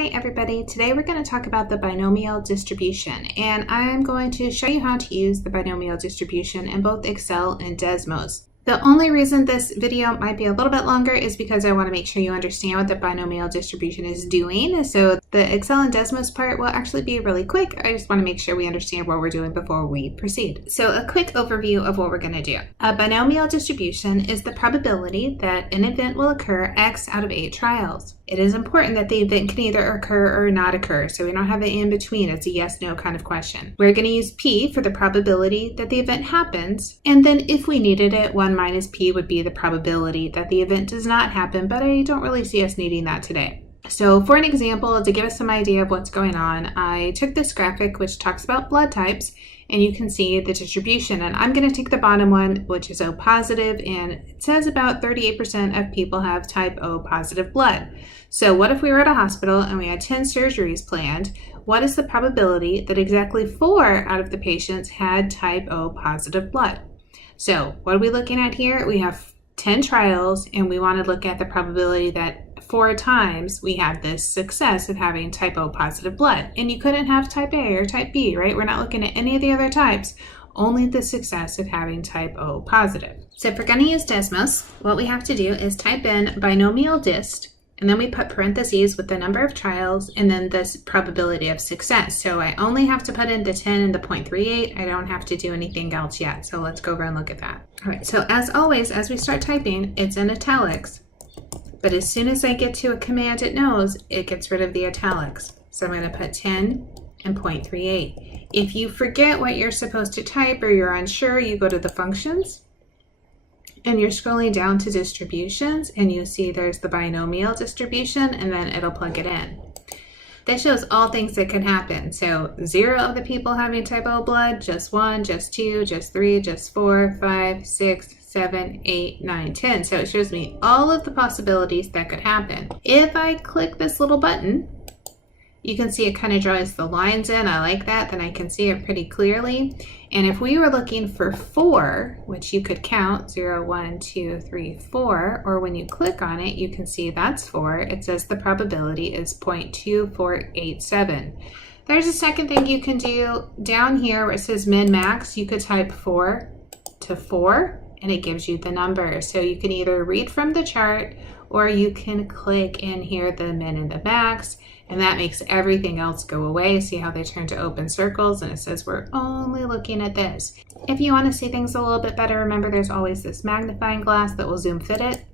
Hi everybody, today we're going to talk about the binomial distribution, and I'm going to show you how to use the binomial distribution in both Excel and Desmos. The only reason this video might be a little bit longer is because I want to make sure you understand what the binomial distribution is doing. So the Excel and Desmos part will actually be really quick. I just want to make sure we understand what we're doing before we proceed. So a quick overview of what we're going to do. A binomial distribution is the probability that an event will occur X out of 8 trials. It is important that the event can either occur or not occur, so we don't have an in-between. It's a yes-no kind of question. We're going to use P for the probability that the event happens, and then if we needed it, 1 minus P would be the probability that the event does not happen, but I don't really see us needing that today. So for an example, to give us some idea of what's going on, I took this graphic which talks about blood types, and you can see the distribution. And I'm going to take the bottom one, which is O positive, and it says about 38% of people have type O positive blood. So what if we were at a hospital and we had 10 surgeries planned? What is the probability that exactly 4 out of the patients had type O positive blood? So what are we looking at here? We have 10 trials, and we want to look at the probability that 4 times we have this success of having type O positive blood. And you couldn't have type A or type B, right? We're not looking at any of the other types, only the success of having type O positive. So if we're going to use Desmos, what we have to do is type in binomial dist, and then we put parentheses with the number of trials and then this probability of success. So I only have to put in the 10 and the 0.38. I don't have to do anything else yet. So let's go over and look at that. All right, so as always, as we start typing, it's in italics. But as soon as I get to a command it knows, it gets rid of the italics. So I'm going to put 10 and 0.38. If you forget what you're supposed to type or you're unsure, you go to the functions and you're scrolling down to distributions, and you see there's the binomial distribution, and then it'll plug it in. This shows all things that can happen. So 0 of the people having type O blood, just 1, just 2, just 3, just 4, 5, 6, 7, 8, 9, 10. So it shows me all of the possibilities that could happen. If I click this little button, you can see it kind of draws the lines in. I like that. Then I can see it pretty clearly. And if we were looking for 4, which you could count 0, 1, 2, 3, 4, or when you click on it, you can see that's 4. It says the probability is 0.2487. There's a second thing you can do down here where it says min max. You could type 4 to 4 and it gives you the number. So you can either read from the chart or you can click in here the min and the max, and that makes everything else go away. See how they turn to open circles, and it says we're only looking at this. If you want to see things a little bit better, remember there's always this magnifying glass that will zoom fit it,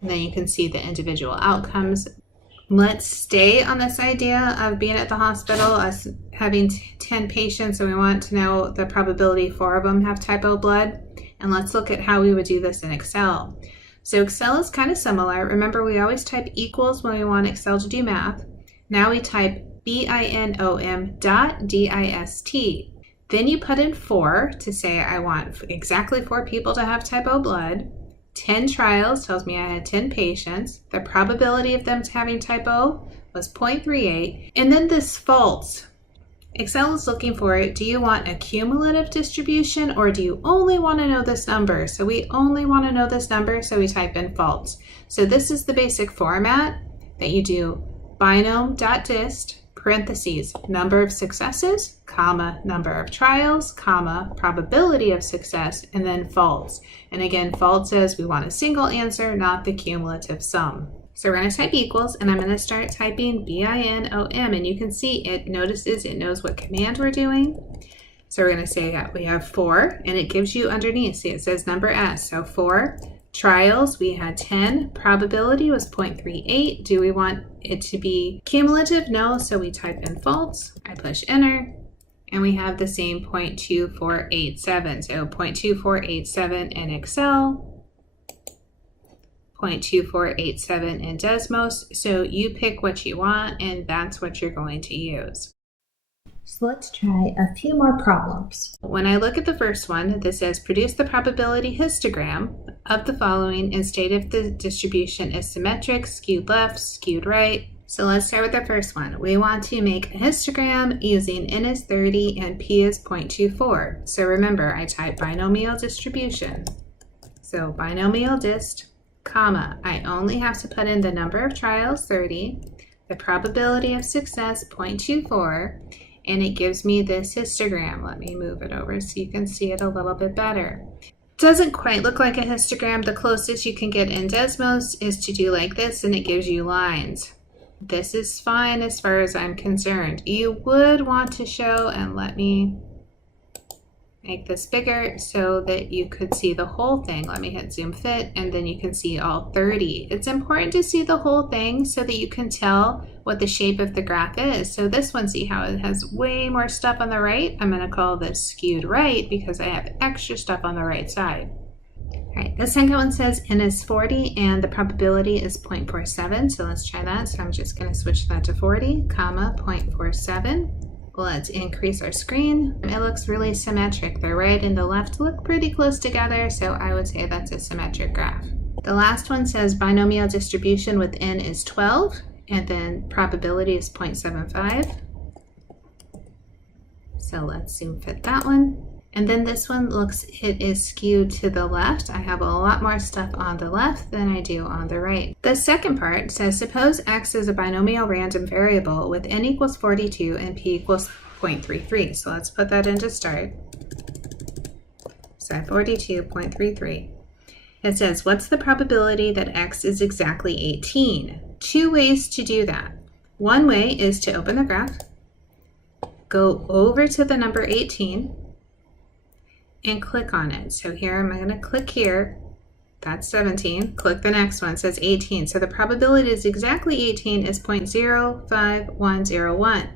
and then you can see the individual outcomes. Let's stay on this idea of being at the hospital, us having 10 patients, and we want to know the probability 4 of them have type O blood, and let's look at how we would do this in Excel. So Excel is kind of similar. Remember, we always type equals when we want Excel to do math. Now we type binom.dist. Then you put in 4 to say I want exactly 4 people to have type O blood. 10 trials tells me I had 10 patients. The probability of them having type O was 0.38. And then this false. Excel is looking for it. Do you want a cumulative distribution or do you only want to know this number? So we only want to know this number, so we type in false. So this is the basic format that you do. Binom.dist, parentheses, number of successes, comma, number of trials, comma, probability of success, and then false. And again, false says we want a single answer, not the cumulative sum. So we're going to type equals, and I'm going to start typing binom, and you can see it notices, it knows what command we're doing. So we're going to say that we have 4, and it gives you underneath, see it says number S, so 4. Trials, we had 10. Probability was 0.38. Do we want it to be cumulative? No, so we type in false. I push enter, and we have the same 0.2487. So 0.2487 in Excel, 0.2487 in Desmos. So you pick what you want, and that's what you're going to use. So let's try a few more problems. When I look at the first one, this says produce the probability histogram of the following and state if the distribution is symmetric, skewed left, skewed right. So let's start with the first one. We want to make a histogram using n is 30 and p is 0.24. So remember, I type binomial distribution. So binomial dist, comma, I only have to put in the number of trials, 30, the probability of success 0.24, and it gives me this histogram. Let me move it over so you can see it a little bit better. It doesn't quite look like a histogram. The closest you can get in Desmos is to do like this, and it gives you lines. This is fine as far as I'm concerned. You would want to show, and let me make this bigger so that you could see the whole thing. Let me hit zoom fit, and then you can see all 30. It's important to see the whole thing so that you can tell what the shape of the graph is. So this one, see how it has way more stuff on the right? I'm going to call this skewed right because I have extra stuff on the right side. All right, the second one says n is 40 and the probability is 0.47. So let's try that. So I'm just going to switch that to 40, comma, 0.47. Let's increase our screen. It looks really symmetric. The right and the left look pretty close together, so I would say that's a symmetric graph. The last one says binomial distribution with n is 12, and then probability is 0.75. So let's zoom fit that one. And then this one looks, it is skewed to the left. I have a lot more stuff on the left than I do on the right. The second part says, suppose x is a binomial random variable with n equals 42 and p equals 0.33. So let's put that into start. So 42.33. It says, what's the probability that x is exactly 18? Two ways to do that. One way is to open the graph, go over to the number 18, and click on it. So here I'm going to click here. That's 17. Click the next one. It says 18. So the probability is exactly 18 is 0.05101.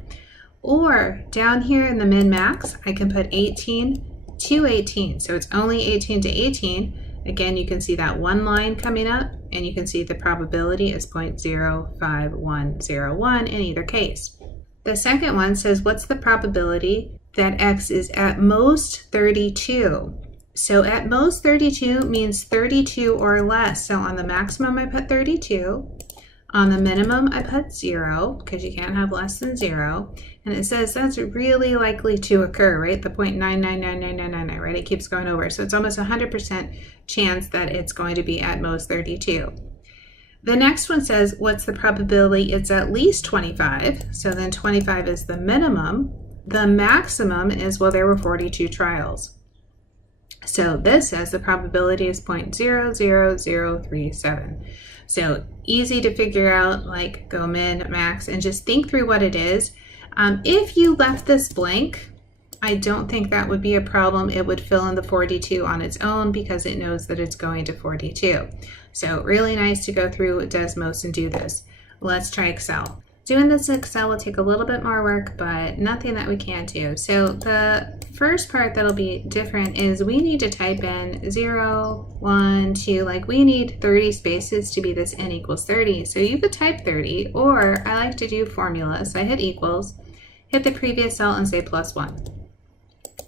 Or down here in the min-max, I can put 18 to 18. So it's only 18 to 18. Again, you can see that one line coming up, and you can see the probability is 0.05101 in either case. The second one says, what's the probability that x is at most 32? So at most 32 means 32 or less. So on the maximum I put 32. On the minimum I put 0 because you can't have less than 0. And it says that's really likely to occur, right? The 0.999999, right? It keeps going over. So it's almost 100% chance that it's going to be at most 32. The next one says, what's the probability it's at least 25? So then 25 is the minimum. The maximum is, well, there were 42 trials. So this says the probability is 0.00037. So easy to figure out, like go min, max, and just think through what it is. If you left this blank, I don't think that would be a problem. It would fill in the 42 on its own because it knows that it's going to 42. So really nice to go through Desmos and do this. Let's try Excel. Doing this in Excel will take a little bit more work, but nothing that we can't do. So the first part that'll be different is we need to type in 0, 1, 2, like we need 30 spaces to be this n equals 30. So you could type 30, or I like to do formula. So I hit equals, hit the previous cell and say +1.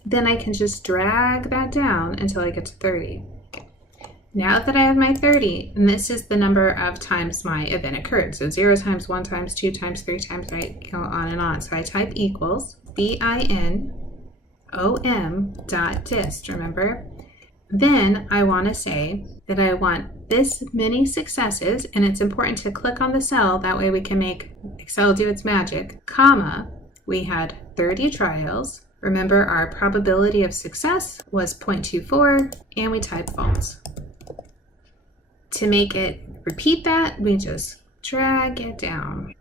Then I can just drag that down until I get to 30. Now that I have my 30, and this is the number of times my event occurred. So 0 times, 1 times, 2 times, 3 times, right? Go on and on. So I type equals binom.dist, remember? Then I want to say that I want this many successes, and it's important to click on the cell. That way we can make Excel do its magic, comma, we had 30 trials. Remember, our probability of success was 0.24, and we type false. To make it repeat that, we just drag it down.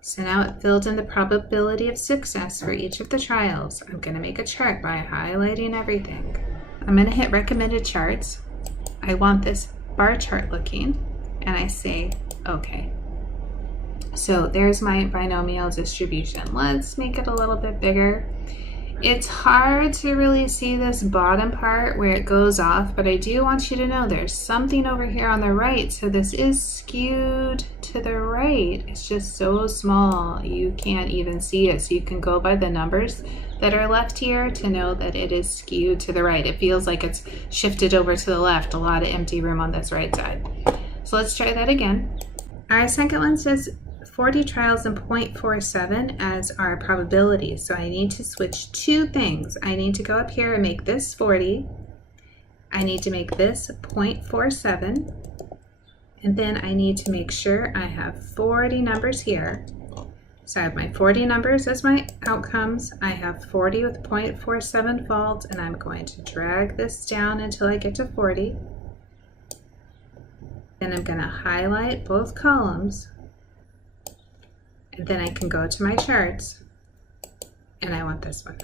So now it filled in the probability of success for each of the trials. I'm going to make a chart by highlighting everything. I'm going to hit recommended charts. I want this bar chart looking, and I say OK. So there's my binomial distribution. Let's make it a little bit bigger. It's hard to really see this bottom part where it goes off, but I do want you to know there's something over here on the right. So this is skewed to the right. It's just so small you can't even see it. So you can go by the numbers that are left here to know that it is skewed to the right. It feels like it's shifted over to the left. A lot of empty room on this right side. So let's try that again. Our second one says 40 trials and 0.47 as our probability. So I need to switch two things. I need to go up here and make this 40. I need to make this 0.47. And then I need to make sure I have 40 numbers here. So I have my 40 numbers as my outcomes. I have 40 with 0.47 fault, and I'm going to drag this down until I get to 40. Then I'm going to highlight both columns, and then I can go to my charts, and I want this one.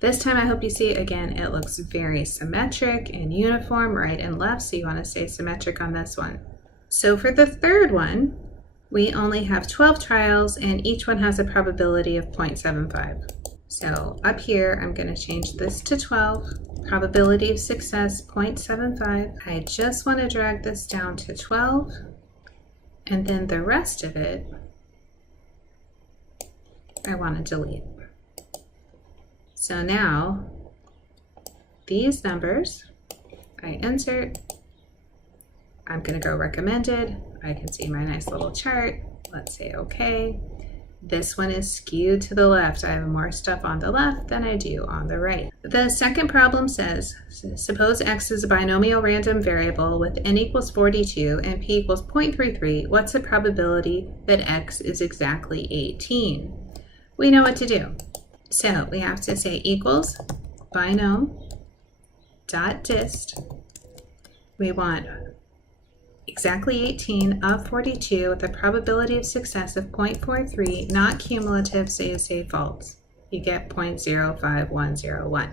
This time I hope you see, again, it looks very symmetric and uniform, right and left, so you want to stay symmetric on this one. So for the third one, we only have 12 trials, and each one has a probability of 0.75. So up here, I'm going to change this to 12, probability of success 0.75. I just want to drag this down to 12, and then the rest of it, I want to delete. So now, these numbers, I insert, I'm going to go recommended. I can see my nice little chart. Let's say okay. This one is skewed to the left. I have more stuff on the left than I do on the right. The second problem says, suppose x is a binomial random variable with n equals 42 and p equals 0.33. What's the probability that x is exactly 18? We know what to do. So we have to say equals binom dot dist. We want exactly 18 of 42 with a probability of success of 0.43, not cumulative, so you say false. You get 0.05101.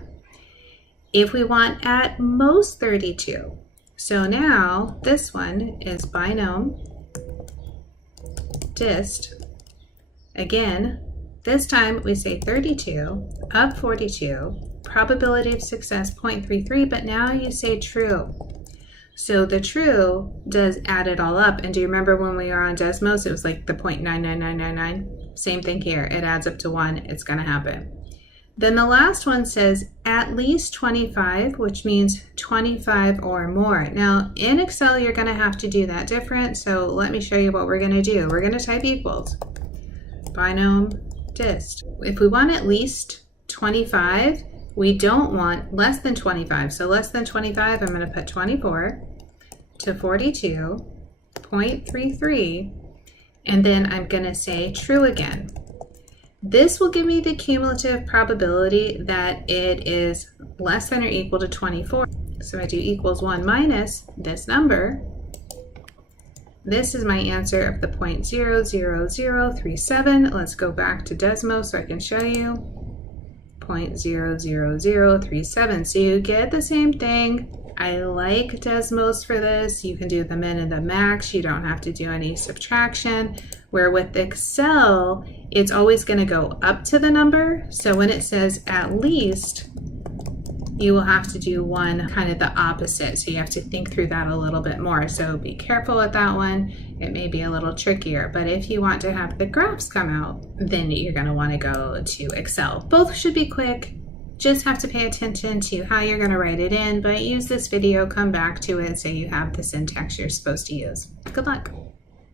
If we want at most 32, so now this one is binom dist. Again, this time we say 32 of 42, probability of success 0.33, but now you say true. So the true does add it all up. And do you remember when we were on Desmos, it was like the 0.99999? Same thing here. It adds up to 1. It's going to happen. Then the last one says at least 25, which means 25 or more. Now in Excel, you're going to have to do that different. So let me show you what we're going to do. We're going to type equals binom dist. If we want at least 25, we don't want less than 25. So less than 25, I'm going to put 24 to 42, 0.33, and then I'm going to say true again. This will give me the cumulative probability that it is less than or equal to 24. So I do equals 1 minus this number. This is my answer of the 0.00037. Let's go back to Desmos so I can show you. 0.00037. So you get the same thing. I like Desmos for this. You can do the min and the max. You don't have to do any subtraction. Where with Excel, it's always going to go up to the number. So when it says at least, you will have to do one kind of the opposite. So you have to think through that a little bit more. So be careful with that one. It may be a little trickier, but if you want to have the graphs come out, then you're going to want to go to Excel. Both should be quick. Just have to pay attention to how you're going to write it in, but use this video, come back to it so you have the syntax you're supposed to use. Good luck.